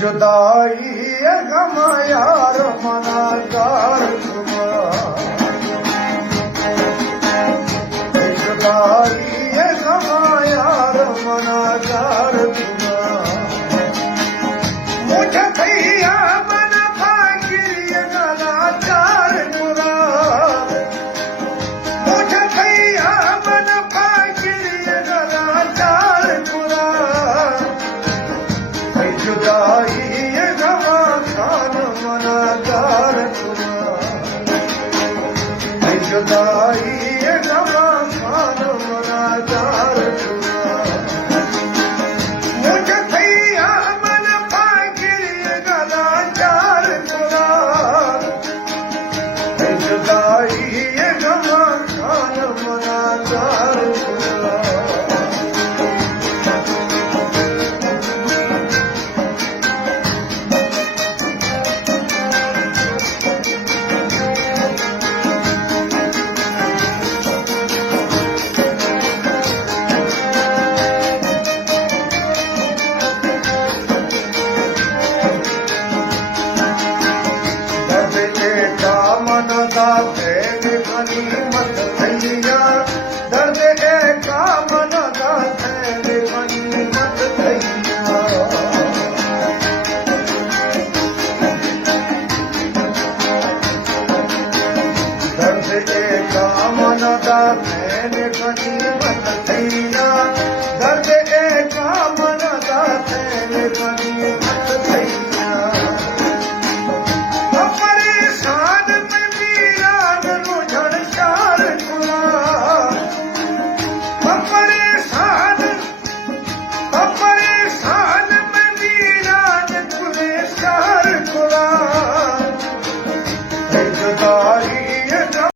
जुदाई गम यार मना यार जुदाई गम यार मना यार मुझे भैया मन फाकिर गला चार पुरा मुझे भैया मन फाकिर गला चार पुरा जुदाई गवा खान मना यार जुदाई गवा खान मना यार मुझे भैया मन फाकिर गला चार पुरा जुदाई गवा खान मना यार दर्द का मन दा थैन गनीमत थैया दर्द का मन दा थैन गनीमत थैया परेशान में वीरान रुझण चार गुना परेशान में वीरान खुले चार गुना जुदाई